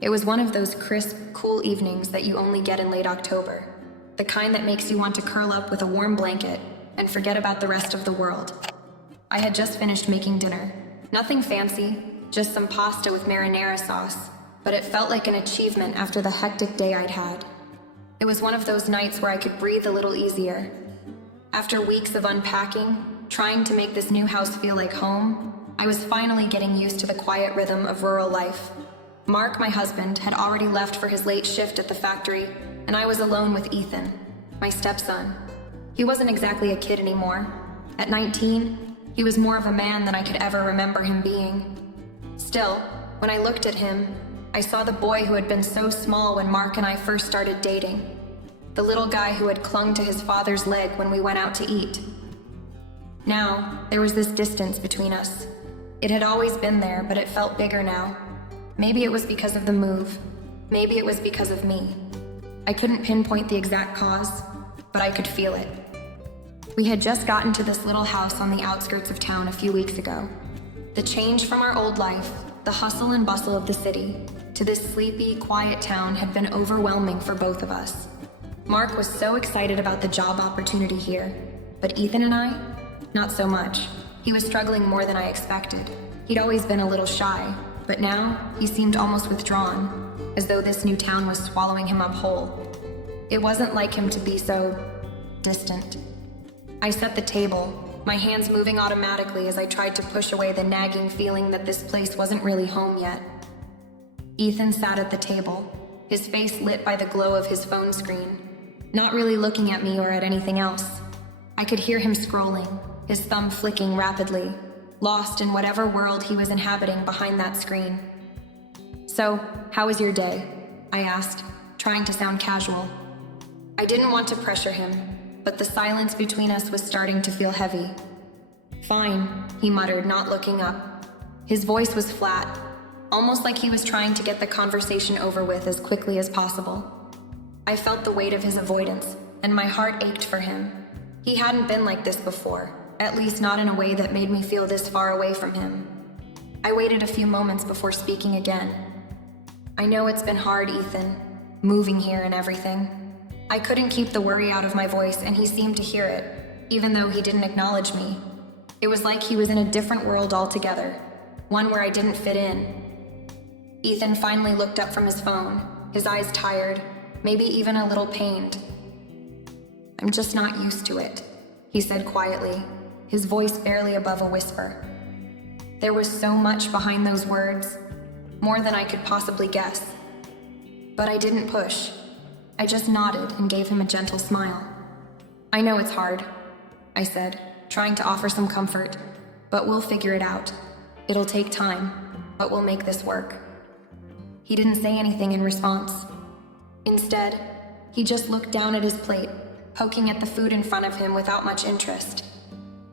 It was one of those crisp, cool evenings that you only get in late October. The kind that makes you want to curl up with a warm blanket and forget about the rest of the world. I had just finished making dinner. Nothing fancy, just some pasta with marinara sauce, but it felt like an achievement after the hectic day I'd had. It was one of those nights where I could breathe a little easier. After weeks of unpacking, trying to make this new house feel like home, I was finally getting used to the quiet rhythm of rural life. Mark, my husband, had already left for his late shift at the factory, and I was alone with Ethan, my stepson. He wasn't exactly a kid anymore. At 19, he was more of a man than I could ever remember him being. Still, when I looked at him, I saw the boy who had been so small when Mark and I first started dating. The little guy who had clung to his father's leg when we went out to eat. Now, there was this distance between us. It had always been there, but it felt bigger now. Maybe it was because of the move. Maybe it was because of me. I couldn't pinpoint the exact cause, but I could feel it. We had just gotten to this little house on the outskirts of town a few weeks ago. The change from our old life, the hustle and bustle of the city, to this sleepy, quiet town had been overwhelming for both of us. Mark was so excited about the job opportunity here, but Ethan and I, not so much. He was struggling more than I expected. He'd always been a little shy, but now he seemed almost withdrawn, as though this new town was swallowing him up whole. It wasn't like him to be so distant. I set the table, my hands moving automatically as I tried to push away the nagging feeling that this place wasn't really home yet. Ethan sat at the table, his face lit by the glow of his phone screen, not really looking at me or at anything else. I could hear him scrolling, his thumb flicking rapidly, lost in whatever world he was inhabiting behind that screen. "So, how was your day?" I asked, trying to sound casual. I didn't want to pressure him, but the silence between us was starting to feel heavy. "Fine," he muttered, not looking up. His voice was flat, almost like he was trying to get the conversation over with as quickly as possible. I felt the weight of his avoidance, and my heart ached for him. He hadn't been like this before, at least not in a way that made me feel this far away from him. I waited a few moments before speaking again. "I know it's been hard, Ethan, moving here and everything." I couldn't keep the worry out of my voice, and he seemed to hear it, even though he didn't acknowledge me. It was like he was in a different world altogether, one where I didn't fit in. Ethan finally looked up from his phone, his eyes tired, maybe even a little pained. "I'm just not used to it," he said quietly, his voice barely above a whisper. There was so much behind those words, more than I could possibly guess. But I didn't push. I just nodded and gave him a gentle smile. "I know it's hard," I said, trying to offer some comfort, "but we'll figure it out. It'll take time, but we'll make this work." He didn't say anything in response. Instead, he just looked down at his plate, poking at the food in front of him without much interest.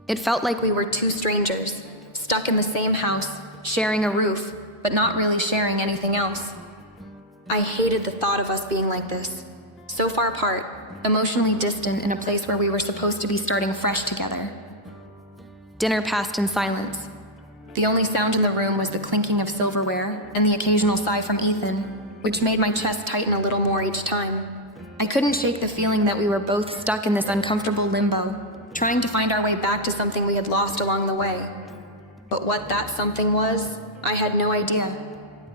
It felt like we were two strangers, stuck in the same house, sharing a roof, but not really sharing anything else. I hated the thought of us being like this, so far apart, emotionally distant in a place where we were supposed to be starting fresh together. Dinner passed in silence. The only sound in the room was the clinking of silverware and the occasional sigh from Ethan, which made my chest tighten a little more each time. I couldn't shake the feeling that we were both stuck in this uncomfortable limbo, trying to find our way back to something we had lost along the way. But what that something was, I had no idea.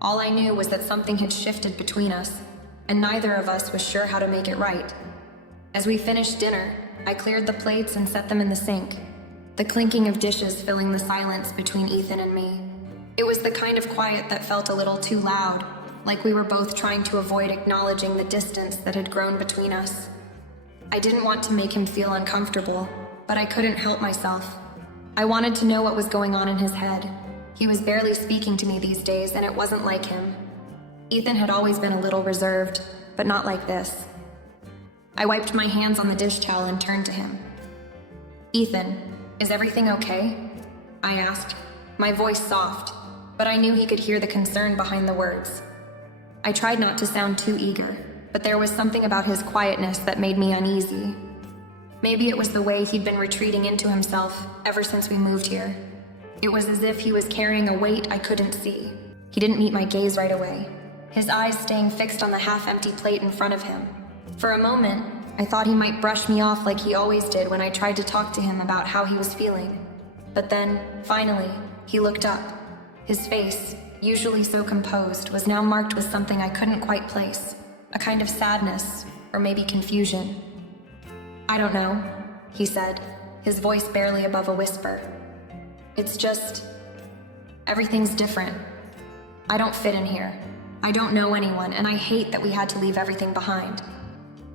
All I knew was that something had shifted between us, and neither of us was sure how to make it right. As we finished dinner, I cleared the plates and set them in the sink, the clinking of dishes filling the silence between Ethan and me. It was the kind of quiet that felt a little too loud, like we were both trying to avoid acknowledging the distance that had grown between us. I didn't want to make him feel uncomfortable, but I couldn't help myself. I wanted to know what was going on in his head. He was barely speaking to me these days, and it wasn't like him. Ethan had always been a little reserved, but not like this. I wiped my hands on the dish towel and turned to him. "Ethan, is everything okay?" I asked, my voice soft, but I knew he could hear the concern behind the words. I tried not to sound too eager, but there was something about his quietness that made me uneasy. Maybe it was the way he'd been retreating into himself ever since we moved here. It was as if he was carrying a weight I couldn't see. He didn't meet my gaze right away. his eyes staying fixed on the half-empty plate in front of him. For a moment, I thought he might brush me off like he always did when I tried to talk to him about how he was feeling. But then, finally, he looked up. His face, usually so composed, was now marked with something I couldn't quite place. A kind of sadness, or maybe confusion. "I don't know," he said, his voice barely above a whisper. "It's just... everything's different. I don't fit in here. I don't know anyone, and I hate that we had to leave everything behind.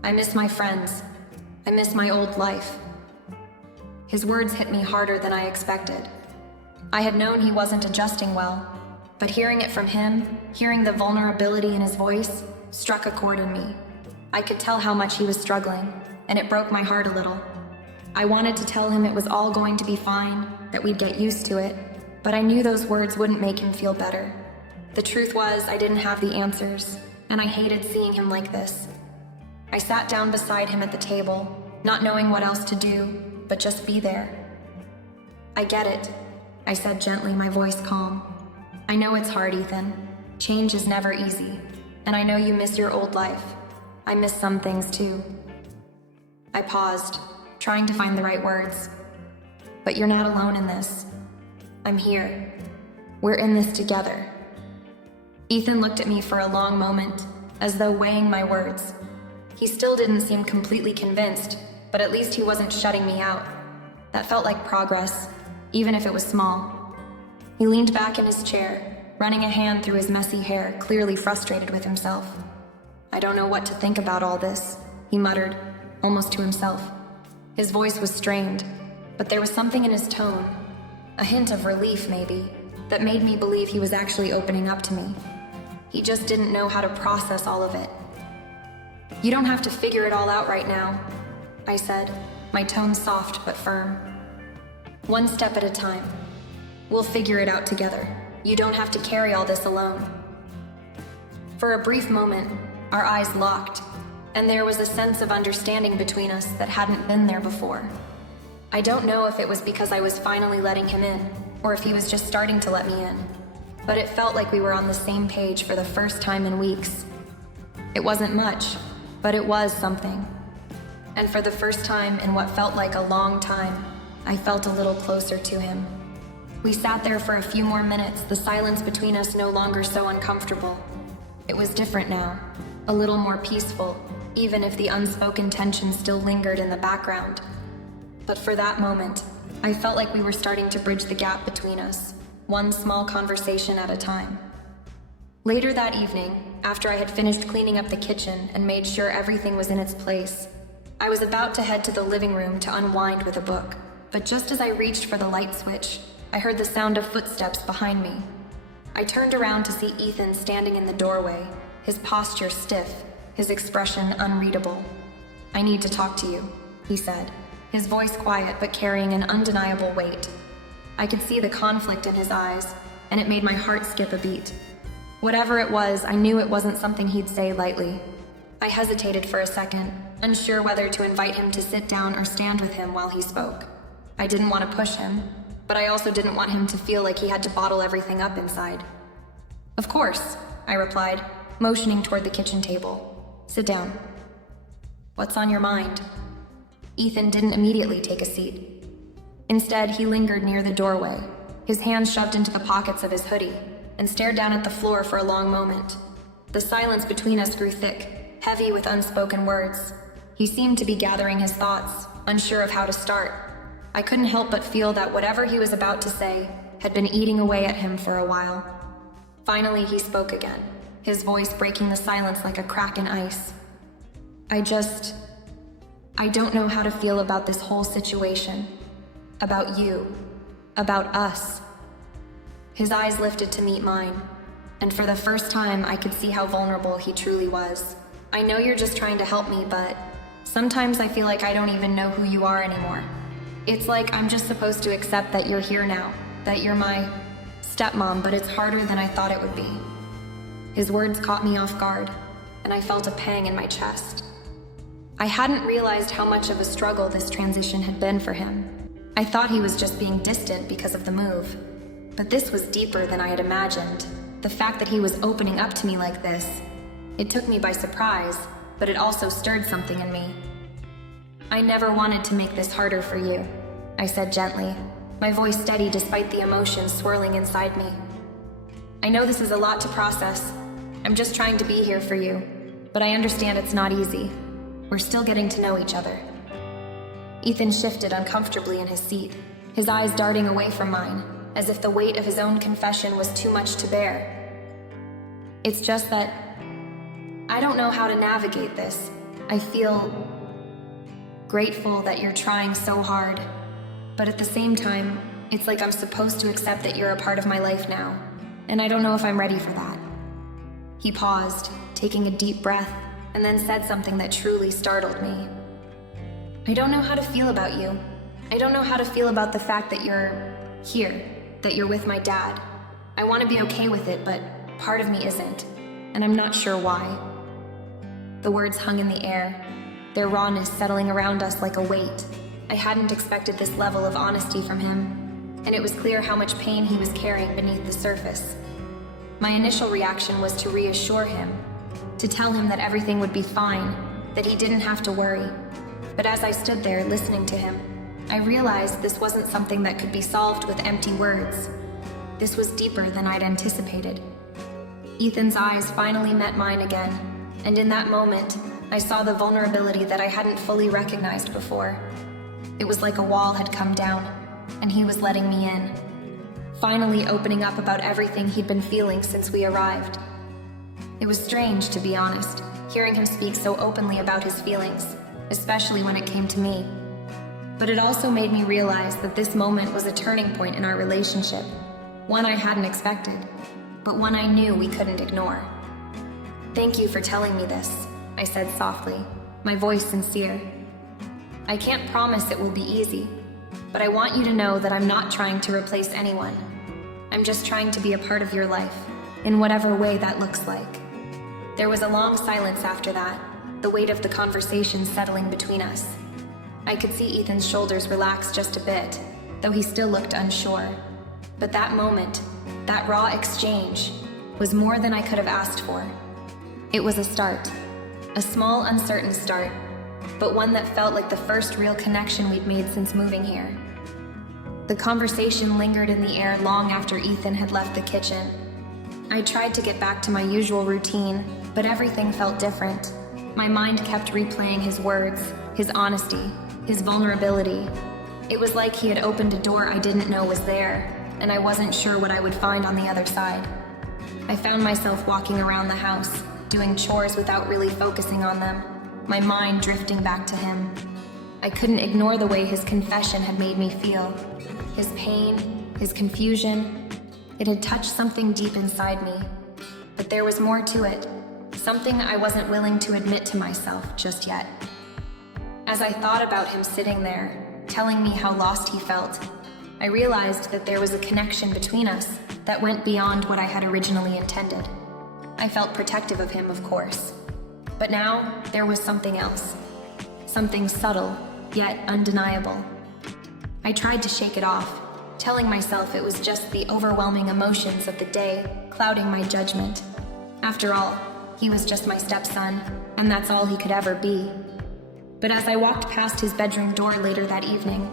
I miss my friends. I miss my old life." His words hit me harder than I expected. I had known he wasn't adjusting well, but hearing it from him, hearing the vulnerability in his voice, struck a chord in me. I could tell how much he was struggling, and it broke my heart a little. I wanted to tell him it was all going to be fine, that we'd get used to it, but I knew those words wouldn't make him feel better. The truth was, I didn't have the answers, and I hated seeing him like this. I sat down beside him at the table, not knowing what else to do, but just be there. "I get it," I said gently, my voice calm. "I know it's hard, Ethan. Change is never easy, and I know you miss your old life. I miss some things too." I paused, trying to find the right words. "But you're not alone in this. I'm here. We're in this together." Ethan looked at me for a long moment, as though weighing my words. He still didn't seem completely convinced, but at least he wasn't shutting me out. That felt like progress, even if it was small. He leaned back in his chair, running a hand through his messy hair, clearly frustrated with himself. "I don't know what to think about all this," he muttered, almost to himself. His voice was strained, but there was something in his tone, a hint of relief maybe, that made me believe he was actually opening up to me. He just didn't know how to process all of it. "You don't have to figure it all out right now," I said, my tone soft but firm. "One step at a time. We'll figure it out together. You don't have to carry all this alone." For a brief moment, our eyes locked, and there was a sense of understanding between us that hadn't been there before. I don't know if it was because I was finally letting him in, or if he was just starting to let me in, but it felt like we were on the same page for the first time in weeks. It wasn't much, but it was something. And for the first time in what felt like a long time, I felt a little closer to him. We sat there for a few more minutes, the silence between us no longer so uncomfortable. It was different now, a little more peaceful, even if the unspoken tension still lingered in the background. But for that moment, I felt like we were starting to bridge the gap between us, one small conversation at a time. Later that evening, after I had finished cleaning up the kitchen and made sure everything was in its place, I was about to head to the living room to unwind with a book. But just as I reached for the light switch, I heard the sound of footsteps behind me. I turned around to see Ethan standing in the doorway, his posture stiff, his expression unreadable. "I need to talk to you," he said, his voice quiet but carrying an undeniable weight. I could see the conflict in his eyes, and it made my heart skip a beat. Whatever it was, I knew it wasn't something he'd say lightly. I hesitated for a second, unsure whether to invite him to sit down or stand with him while he spoke. I didn't want to push him, but I also didn't want him to feel like he had to bottle everything up inside. "Of course," I replied, motioning toward the kitchen table. "Sit down." "What's on your mind?" Ethan didn't immediately take a seat. Instead, he lingered near the doorway, his hands shoved into the pockets of his hoodie, and stared down at the floor for a long moment. The silence between us grew thick, heavy with unspoken words. He seemed to be gathering his thoughts, unsure of how to start. I couldn't help but feel that whatever he was about to say had been eating away at him for a while. Finally, he spoke again, his voice breaking the silence like a crack in ice. I don't know how to feel about this whole situation. About you. About us." His eyes lifted to meet mine, and for the first time I could see how vulnerable he truly was. "I know you're just trying to help me, but sometimes I feel like I don't even know who you are anymore. It's like I'm just supposed to accept that you're here now, that you're my stepmom, but it's harder than I thought it would be." His words caught me off guard, and I felt a pang in my chest. I hadn't realized how much of a struggle this transition had been for him. I thought he was just being distant because of the move, but this was deeper than I had imagined. The fact that he was opening up to me like this, it took me by surprise, but it also stirred something in me. "I never wanted to make this harder for you," I said gently, my voice steady despite the emotions swirling inside me. "I know this is a lot to process. I'm just trying to be here for you, but I understand it's not easy. We're still getting to know each other." Ethan shifted uncomfortably in his seat, his eyes darting away from mine, as if the weight of his own confession was too much to bear. "It's just that I don't know how to navigate this. I feel grateful that you're trying so hard, but at the same time, it's like I'm supposed to accept that you're a part of my life now, and I don't know if I'm ready for that." He paused, taking a deep breath, and then said something that truly startled me. "I don't know how to feel about you. I don't know how to feel about the fact that you're here, that you're with my dad. I want to be okay with it, but part of me isn't, and I'm not sure why." The words hung in the air, their rawness settling around us like a weight. I hadn't expected this level of honesty from him, and it was clear how much pain he was carrying beneath the surface. My initial reaction was to reassure him, to tell him that everything would be fine, that he didn't have to worry. But as I stood there listening to him, I realized this wasn't something that could be solved with empty words. This was deeper than I'd anticipated. Ethan's eyes finally met mine again, and in that moment, I saw the vulnerability that I hadn't fully recognized before. It was like a wall had come down, and he was letting me in, finally opening up about everything he'd been feeling since we arrived. It was strange, to be honest, hearing him speak so openly about his feelings, especially when it came to me. But it also made me realize that this moment was a turning point in our relationship, one I hadn't expected, but one I knew we couldn't ignore. "Thank you for telling me this," I said softly, my voice sincere. "I can't promise it will be easy, but I want you to know that I'm not trying to replace anyone. I'm just trying to be a part of your life, in whatever way that looks like." There was a long silence after that, the weight of the conversation settling between us. I could see Ethan's shoulders relax just a bit, though he still looked unsure. But that moment, that raw exchange, was more than I could have asked for. It was a start, a small, uncertain start, but one that felt like the first real connection we'd made since moving here. The conversation lingered in the air long after Ethan had left the kitchen. I tried to get back to my usual routine, but everything felt different. My mind kept replaying his words, his honesty, his vulnerability. It was like he had opened a door I didn't know was there, and I wasn't sure what I would find on the other side. I found myself walking around the house, doing chores without really focusing on them, my mind drifting back to him. I couldn't ignore the way his confession had made me feel. His pain, his confusion. It had touched something deep inside me. But there was more to it, something I wasn't willing to admit to myself just yet. As I thought about him sitting there, telling me how lost he felt, I realized that there was a connection between us that went beyond what I had originally intended. I felt protective of him, of course. But now, there was something else. Something subtle, yet undeniable. I tried to shake it off, telling myself it was just the overwhelming emotions of the day clouding my judgment. After all, he was just my stepson, and that's all he could ever be. But as I walked past his bedroom door later that evening,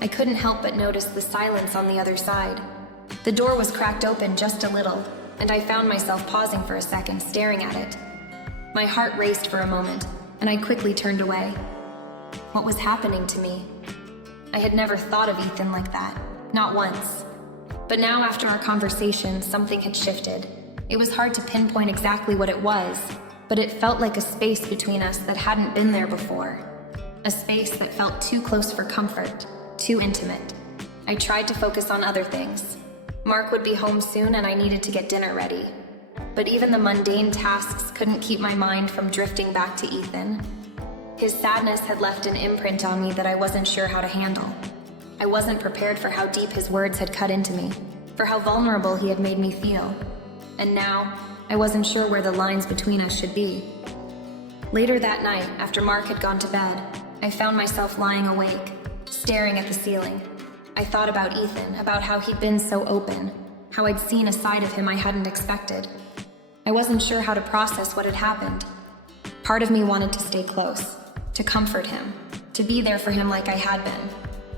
I couldn't help but notice the silence on the other side. The door was cracked open just a little, and I found myself pausing for a second, staring at it. My heart raced for a moment, and I quickly turned away. What was happening to me? I had never thought of Ethan like that, not once. But now, after our conversation, something had shifted. It was hard to pinpoint exactly what it was, but it felt like a space between us that hadn't been there before. A space that felt too close for comfort, too intimate. I tried to focus on other things. Mark would be home soon and I needed to get dinner ready. But even the mundane tasks couldn't keep my mind from drifting back to Ethan. His sadness had left an imprint on me that I wasn't sure how to handle. I wasn't prepared for how deep his words had cut into me, for how vulnerable he had made me feel. And now, I wasn't sure where the lines between us should be. Later that night, after Mark had gone to bed, I found myself lying awake, staring at the ceiling. I thought about Ethan, about how he'd been so open, how I'd seen a side of him I hadn't expected. I wasn't sure how to process what had happened. Part of me wanted to stay close, to comfort him, to be there for him like I had been.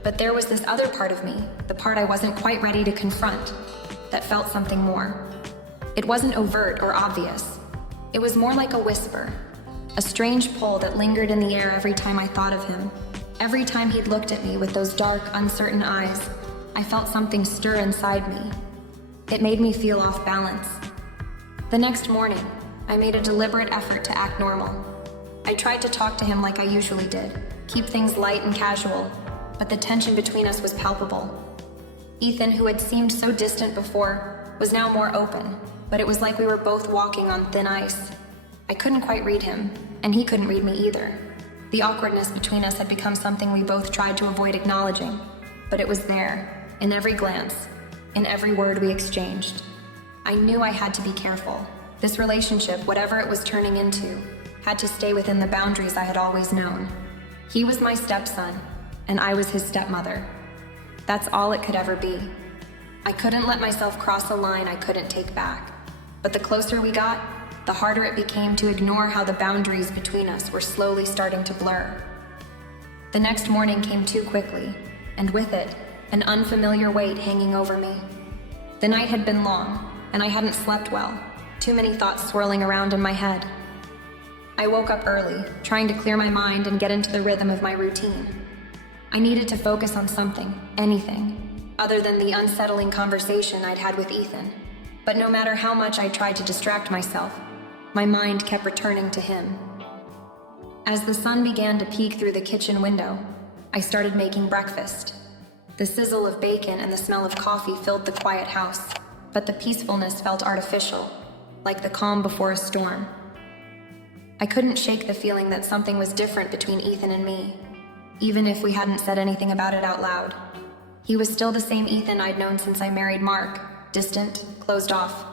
But there was this other part of me, the part I wasn't quite ready to confront, that felt something more. It wasn't overt or obvious. It was more like a whisper, a strange pull that lingered in the air every time I thought of him. Every time he'd looked at me with those dark, uncertain eyes, I felt something stir inside me. It made me feel off balance. The next morning, I made a deliberate effort to act normal. I tried to talk to him like I usually did, keep things light and casual, but the tension between us was palpable. Ethan, who had seemed so distant before, was now more open, but it was like we were both walking on thin ice. I couldn't quite read him, and he couldn't read me either. The awkwardness between us had become something we both tried to avoid acknowledging, but it was there, in every glance, in every word we exchanged. I knew I had to be careful. This relationship, whatever it was turning into, had to stay within the boundaries I had always known. He was my stepson, and I was his stepmother. That's all it could ever be. I couldn't let myself cross a line I couldn't take back. But the closer we got, the harder it became to ignore how the boundaries between us were slowly starting to blur. The next morning came too quickly, and with it, an unfamiliar weight hanging over me. The night had been long, and I hadn't slept well, too many thoughts swirling around in my head. I woke up early, trying to clear my mind and get into the rhythm of my routine. I needed to focus on something, anything, other than the unsettling conversation I'd had with Ethan. But no matter how much I tried to distract myself, my mind kept returning to him. As the sun began to peek through the kitchen window, I started making breakfast. The sizzle of bacon and the smell of coffee filled the quiet house, but the peacefulness felt artificial, like the calm before a storm. I couldn't shake the feeling that something was different between Ethan and me, even if we hadn't said anything about it out loud. He was still the same Ethan I'd known since I married Mark, distant, closed off.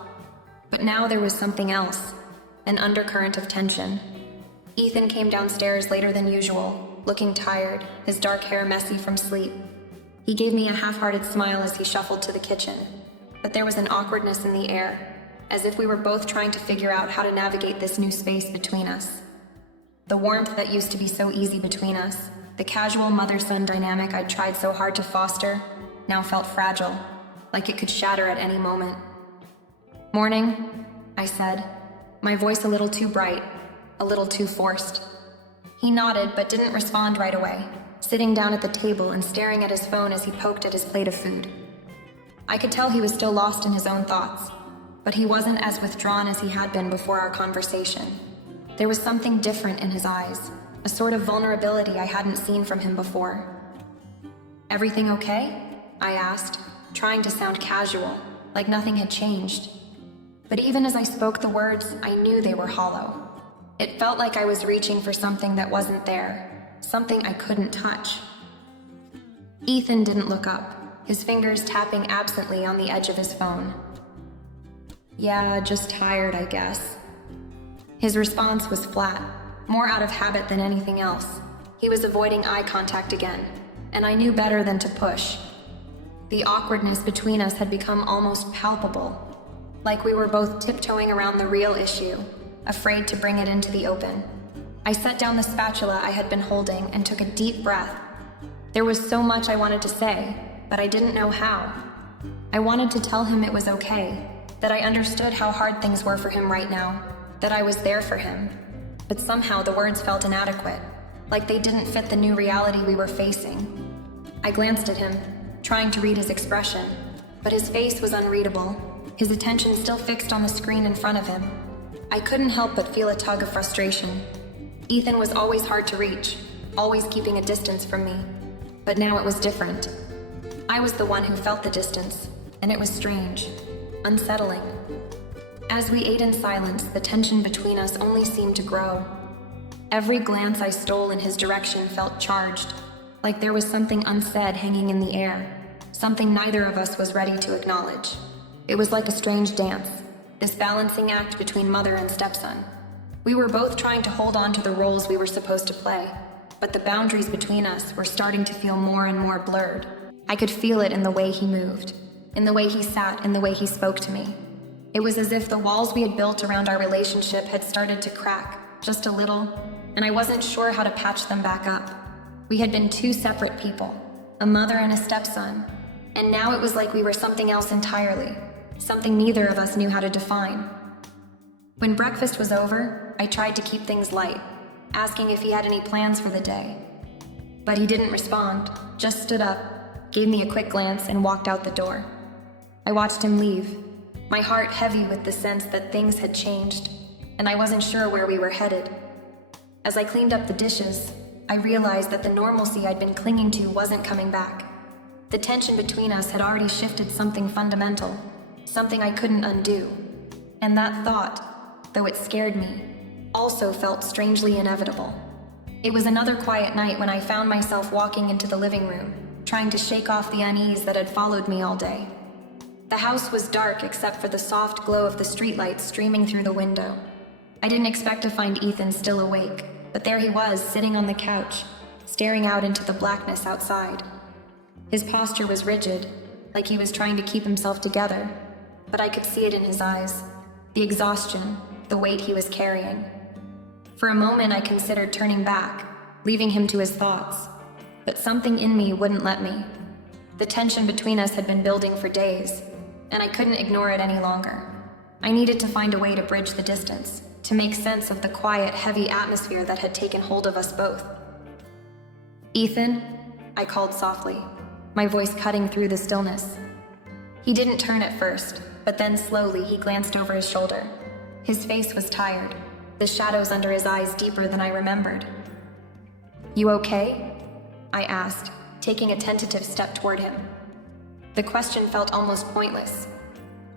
But now there was something else, an undercurrent of tension. Ethan came downstairs later than usual, looking tired, his dark hair messy from sleep. He gave me a half-hearted smile as he shuffled to the kitchen, but there was an awkwardness in the air, as if we were both trying to figure out how to navigate this new space between us. The warmth that used to be so easy between us, the casual mother-son dynamic I'd tried so hard to foster, now felt fragile, like it could shatter at any moment. "Morning," I said, my voice a little too bright, a little too forced. He nodded but didn't respond right away, sitting down at the table and staring at his phone as he poked at his plate of food. I could tell he was still lost in his own thoughts, but he wasn't as withdrawn as he had been before our conversation. There was something different in his eyes, a sort of vulnerability I hadn't seen from him before. "Everything okay?" I asked, trying to sound casual, like nothing had changed. But even as I spoke the words, I knew they were hollow. It felt like I was reaching for something that wasn't there, something I couldn't touch. Ethan didn't look up, his fingers tapping absently on the edge of his phone. "Yeah, just tired, I guess." His response was flat, more out of habit than anything else. He was avoiding eye contact again, and I knew better than to push. The awkwardness between us had become almost palpable, like we were both tiptoeing around the real issue, afraid to bring it into the open. I set down the spatula I had been holding and took a deep breath. There was so much I wanted to say, but I didn't know how. I wanted to tell him it was okay, that I understood how hard things were for him right now, that I was there for him. But somehow the words felt inadequate, like they didn't fit the new reality we were facing. I glanced at him, trying to read his expression, but his face was unreadable, his attention still fixed on the screen in front of him. I couldn't help but feel a tug of frustration. Ethan was always hard to reach, always keeping a distance from me, but now it was different. I was the one who felt the distance, and it was strange, unsettling. As we ate in silence, the tension between us only seemed to grow. Every glance I stole in his direction felt charged, like there was something unsaid hanging in the air, something neither of us was ready to acknowledge. It was like a strange dance, this balancing act between mother and stepson. We were both trying to hold on to the roles we were supposed to play, but the boundaries between us were starting to feel more and more blurred. I could feel it in the way he moved, in the way he sat, in the way he spoke to me. It was as if the walls we had built around our relationship had started to crack, just a little, and I wasn't sure how to patch them back up. We had been two separate people, a mother and a stepson, and now it was like we were something else entirely, something neither of us knew how to define. When breakfast was over, I tried to keep things light, asking if he had any plans for the day. But he didn't respond, just stood up, gave me a quick glance, and walked out the door. I watched him leave, my heart heavy with the sense that things had changed, and I wasn't sure where we were headed. As I cleaned up the dishes, I realized that the normalcy I'd been clinging to wasn't coming back. The tension between us had already shifted something fundamental, something I couldn't undo. And that thought, though it scared me, also felt strangely inevitable. It was another quiet night when I found myself walking into the living room, trying to shake off the unease that had followed me all day. The house was dark except for the soft glow of the streetlights streaming through the window. I didn't expect to find Ethan still awake, but there he was, sitting on the couch, staring out into the blackness outside. His posture was rigid, like he was trying to keep himself together, but I could see it in his eyes, the exhaustion, the weight he was carrying. For a moment I considered turning back, leaving him to his thoughts, but something in me wouldn't let me. The tension between us had been building for days, and I couldn't ignore it any longer. I needed to find a way to bridge the distance, to make sense of the quiet, heavy atmosphere that had taken hold of us both. "Ethan?" I called softly, my voice cutting through the stillness. He didn't turn at first, but then slowly he glanced over his shoulder. His face was tired, the shadows under his eyes deeper than I remembered. "You okay?" I asked, taking a tentative step toward him. The question felt almost pointless,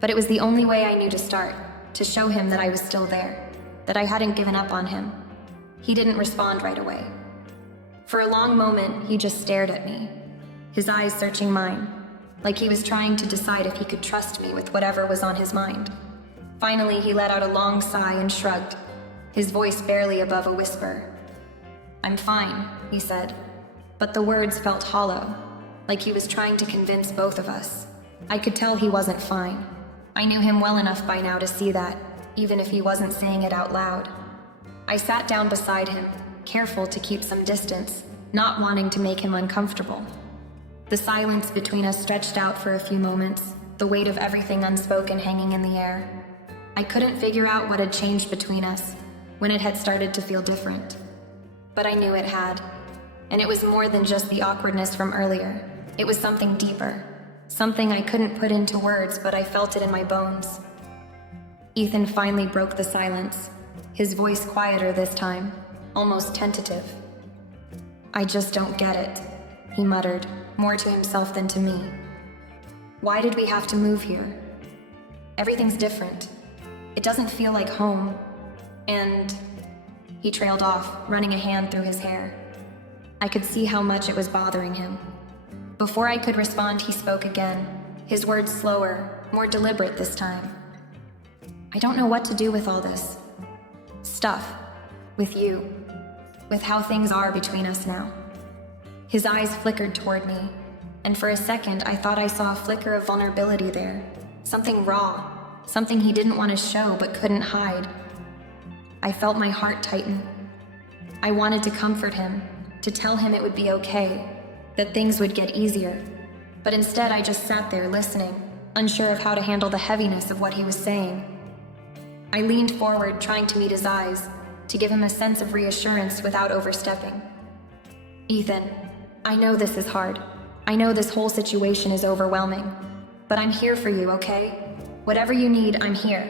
but it was the only way I knew to start, to show him that I was still there, that I hadn't given up on him. He didn't respond right away. For a long moment, he just stared at me, his eyes searching mine, like he was trying to decide if he could trust me with whatever was on his mind. Finally, he let out a long sigh and shrugged, his voice barely above a whisper. "I'm fine," he said, but the words felt hollow, like he was trying to convince both of us. I could tell he wasn't fine. I knew him well enough by now to see that, even if he wasn't saying it out loud. I sat down beside him, careful to keep some distance, not wanting to make him uncomfortable. The silence between us stretched out for a few moments, the weight of everything unspoken hanging in the air. I couldn't figure out what had changed between us, when it had started to feel different. But I knew it had, and it was more than just the awkwardness from earlier. It was something deeper, something I couldn't put into words, but I felt it in my bones. Ethan finally broke the silence, his voice quieter this time, almost tentative. "I just don't get it," he muttered, more to himself than to me. "Why did we have to move here? Everything's different. It doesn't feel like home. And..." He trailed off, running a hand through his hair. I could see how much it was bothering him. Before I could respond, he spoke again, his words slower, more deliberate this time. "I don't know what to do with all this stuff, with you, with how things are between us now." His eyes flickered toward me, and for a second I thought I saw a flicker of vulnerability there, something raw, something he didn't want to show but couldn't hide. I felt my heart tighten. I wanted to comfort him, to tell him it would be okay, that things would get easier, but instead I just sat there listening, unsure of how to handle the heaviness of what he was saying. I leaned forward, trying to meet his eyes, to give him a sense of reassurance without overstepping. "Ethan, I know this is hard. I know this whole situation is overwhelming, but I'm here for you, okay? Whatever you need, I'm here.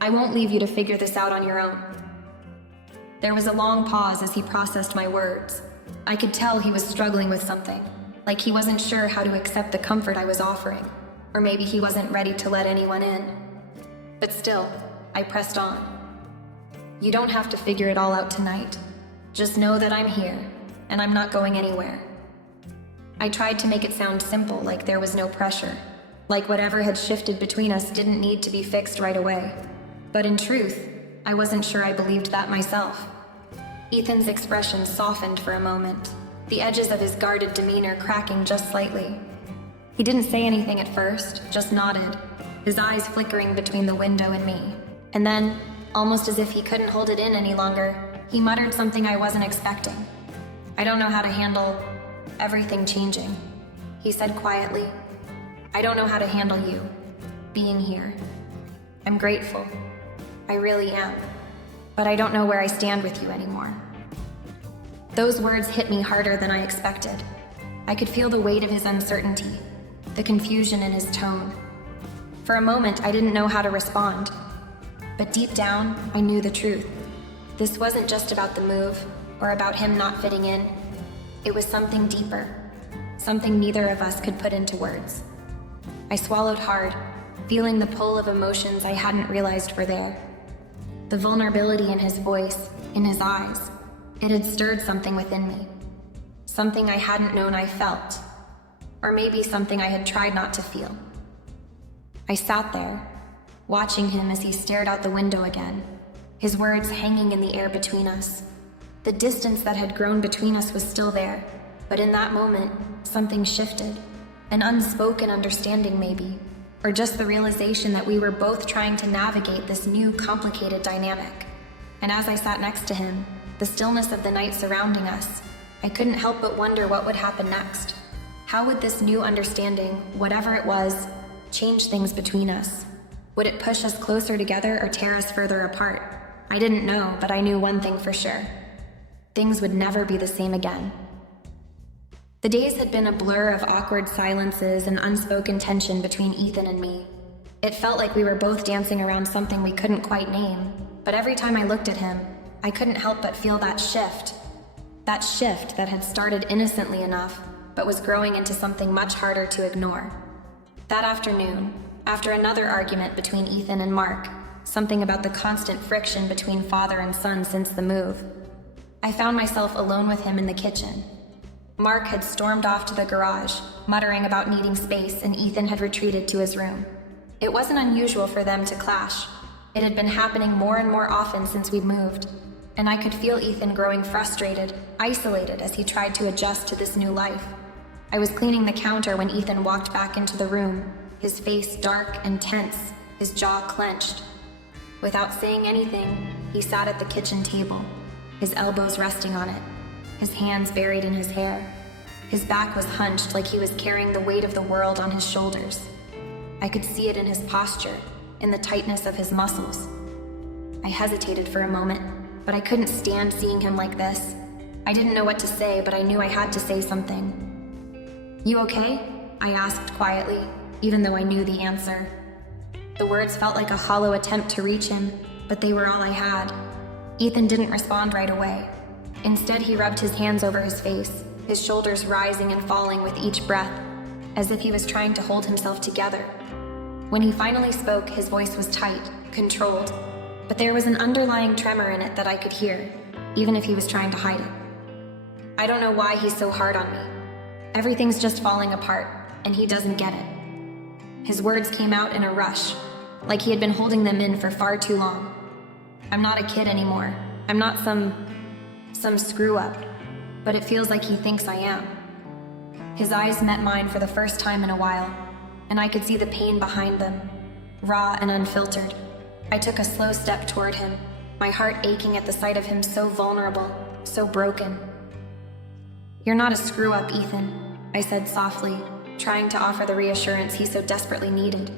I won't leave you to figure this out on your own." There was a long pause as he processed my words. I could tell he was struggling with something, like he wasn't sure how to accept the comfort I was offering, or maybe he wasn't ready to let anyone in. But still, I pressed on. "You don't have to figure it all out tonight. Just know that I'm here, and I'm not going anywhere." I tried to make it sound simple, like there was no pressure, like whatever had shifted between us didn't need to be fixed right away. But in truth, I wasn't sure I believed that myself. Ethan's expression softened for a moment, the edges of his guarded demeanor cracking just slightly. He didn't say anything at first, just nodded, his eyes flickering between the window and me. And then, almost as if he couldn't hold it in any longer, he muttered something I wasn't expecting. "I don't know how to handle everything changing," he said quietly. "I don't know how to handle you, being here. I'm grateful. I really am. But I don't know where I stand with you anymore." Those words hit me harder than I expected. I could feel the weight of his uncertainty, the confusion in his tone. For a moment, I didn't know how to respond. But deep down, I knew the truth. This wasn't just about the move, or about him not fitting in. It was something deeper, something neither of us could put into words. I swallowed hard, feeling the pull of emotions I hadn't realized were there. The vulnerability in his voice, in his eyes, it had stirred something within me. Something I hadn't known I felt, or maybe something I had tried not to feel. I sat there, watching him as he stared out the window again, his words hanging in the air between us. The distance that had grown between us was still there, but in that moment, something shifted. An unspoken understanding maybe, or just the realization that we were both trying to navigate this new, complicated dynamic. And as I sat next to him, the stillness of the night surrounding us, I couldn't help but wonder what would happen next. How would this new understanding, whatever it was, change things between us? Would it push us closer together or tear us further apart? I didn't know, but I knew one thing for sure. Things would never be the same again. The days had been a blur of awkward silences and unspoken tension between Ethan and me. It felt like we were both dancing around something we couldn't quite name, but every time I looked at him, I couldn't help but feel that shift. That shift that had started innocently enough, but was growing into something much harder to ignore. That afternoon, after another argument between Ethan and Mark, something about the constant friction between father and son since the move, I found myself alone with him in the kitchen. Mark had stormed off to the garage, muttering about needing space, and Ethan had retreated to his room. It wasn't unusual for them to clash. It had been happening more and more often since we'd moved, and I could feel Ethan growing frustrated, isolated as he tried to adjust to this new life. I was cleaning the counter when Ethan walked back into the room, his face dark and tense, his jaw clenched. Without saying anything, he sat at the kitchen table, his elbows resting on it, his hands buried in his hair. His back was hunched like he was carrying the weight of the world on his shoulders. I could see it in his posture, in the tightness of his muscles. I hesitated for a moment, but I couldn't stand seeing him like this. I didn't know what to say, but I knew I had to say something. "You okay?" I asked quietly, even though I knew the answer. The words felt like a hollow attempt to reach him, but they were all I had. Ethan didn't respond right away. Instead, he rubbed his hands over his face, his shoulders rising and falling with each breath, as if he was trying to hold himself together. When he finally spoke, his voice was tight, controlled, but there was an underlying tremor in it that I could hear, even if he was trying to hide it. "I don't know why he's so hard on me. Everything's just falling apart, and he doesn't get it." His words came out in a rush, like he had been holding them in for far too long. "I'm not a kid anymore. I'm not some screw-up, but it feels like he thinks I am." His eyes met mine for the first time in a while, and I could see the pain behind them, raw and unfiltered. I took a slow step toward him, my heart aching at the sight of him so vulnerable, so broken. "You're not a screw-up, Ethan," I said softly, trying to offer the reassurance he so desperately needed.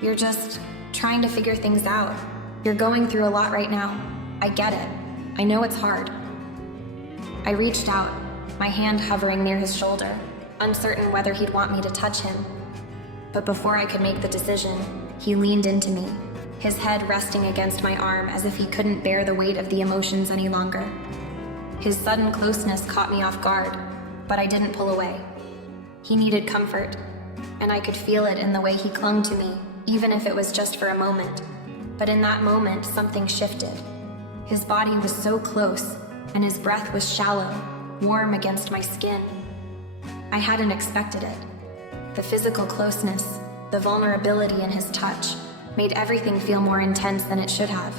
"You're just trying to figure things out. You're going through a lot right now. I get it. I know it's hard." I reached out, my hand hovering near his shoulder, uncertain whether he'd want me to touch him. But before I could make the decision, he leaned into me, his head resting against my arm as if he couldn't bear the weight of the emotions any longer. His sudden closeness caught me off guard, but I didn't pull away. He needed comfort, and I could feel it in the way he clung to me, even if it was just for a moment. But in that moment, something shifted. His body was so close, and his breath was shallow, warm against my skin. I hadn't expected it. The physical closeness, the vulnerability in his touch, made everything feel more intense than it should have.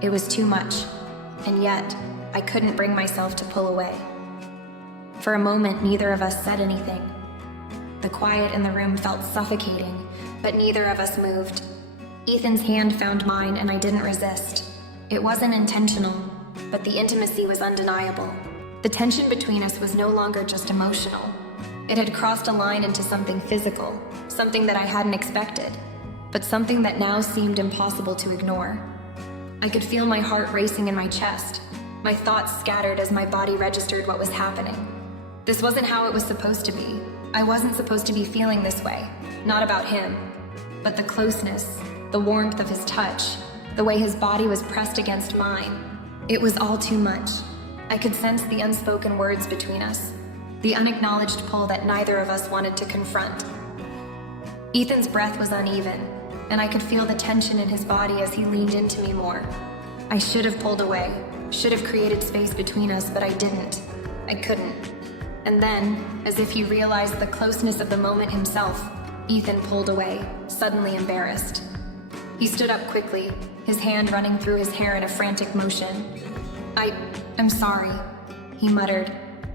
It was too much, and yet, I couldn't bring myself to pull away. For a moment, neither of us said anything. The quiet in the room felt suffocating, but neither of us moved. Ethan's hand found mine and I didn't resist. It wasn't intentional, but the intimacy was undeniable. The tension between us was no longer just emotional. It had crossed a line into something physical, something that I hadn't expected, but something that now seemed impossible to ignore. I could feel my heart racing in my chest, my thoughts scattered as my body registered what was happening. This wasn't how it was supposed to be. I wasn't supposed to be feeling this way, not about him, but the closeness, the warmth of his touch, the way his body was pressed against mine. It was all too much. I could sense the unspoken words between us, the unacknowledged pull that neither of us wanted to confront. Ethan's breath was uneven, and I could feel the tension in his body as he leaned into me more. I should have pulled away, should have created space between us, but I didn't. I couldn't. And then, as if he realized the closeness of the moment himself, Ethan pulled away, suddenly embarrassed. He stood up quickly, his hand running through his hair in a frantic motion. I'm sorry, he muttered,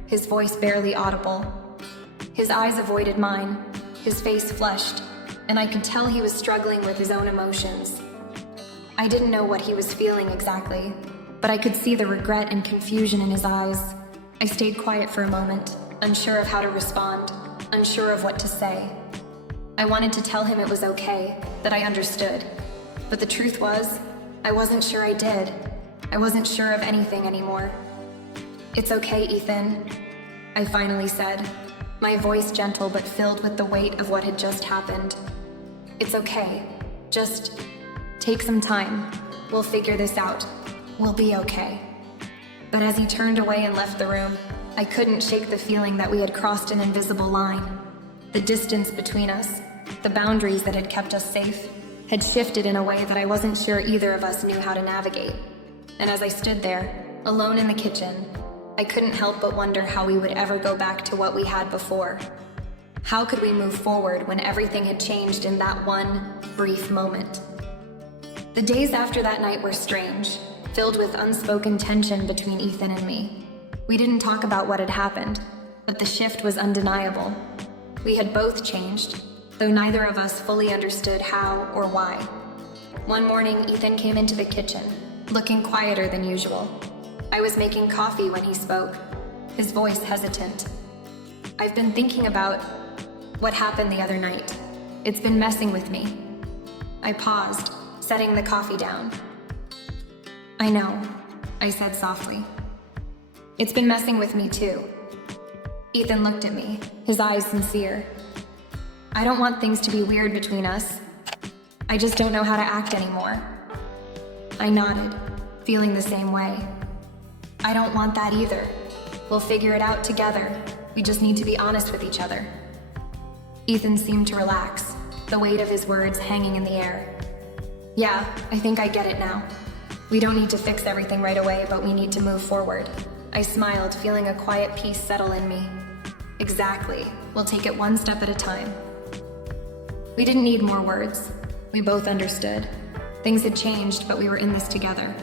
his voice barely audible. His eyes avoided mine, his face flushed, and I could tell he was struggling with his own emotions. I didn't know what he was feeling exactly, but I could see the regret and confusion in his eyes. I stayed quiet for a moment, unsure of how to respond, unsure of what to say. I wanted to tell him it was okay, that I understood. But the truth was, I wasn't sure I did. I wasn't sure of anything anymore. "It's okay, Ethan," I finally said, my voice gentle but filled with the weight of what had just happened. "It's okay. Just take some time. We'll figure this out. We'll be okay." But as he turned away and left the room, I couldn't shake the feeling that we had crossed an invisible line. The distance between us, the boundaries that had kept us safe, had shifted in a way that I wasn't sure either of us knew how to navigate. And as I stood there, alone in the kitchen, I couldn't help but wonder how we would ever go back to what we had before. How could we move forward when everything had changed in that one brief moment? The days after that night were strange, filled with unspoken tension between Ethan and me. We didn't talk about what had happened, but the shift was undeniable. We had both changed, though neither of us fully understood how or why. One morning, Ethan came into the kitchen, looking quieter than usual. I was making coffee when he spoke, his voice hesitant. "I've been thinking about what happened the other night. It's been messing with me." I paused, setting the coffee down. "I know," I said softly. "It's been messing with me too." Ethan looked at me, his eyes sincere. "I don't want things to be weird between us. I just don't know how to act anymore." I nodded, feeling the same way. "I don't want that either. We'll figure it out together. We just need to be honest with each other." Ethan seemed to relax, the weight of his words hanging in the air. "Yeah, I think I get it now. We don't need to fix everything right away, but we need to move forward." I smiled, feeling a quiet peace settle in me. "Exactly. We'll take it one step at a time." We didn't need more words. We both understood. Things had changed, but we were in this together.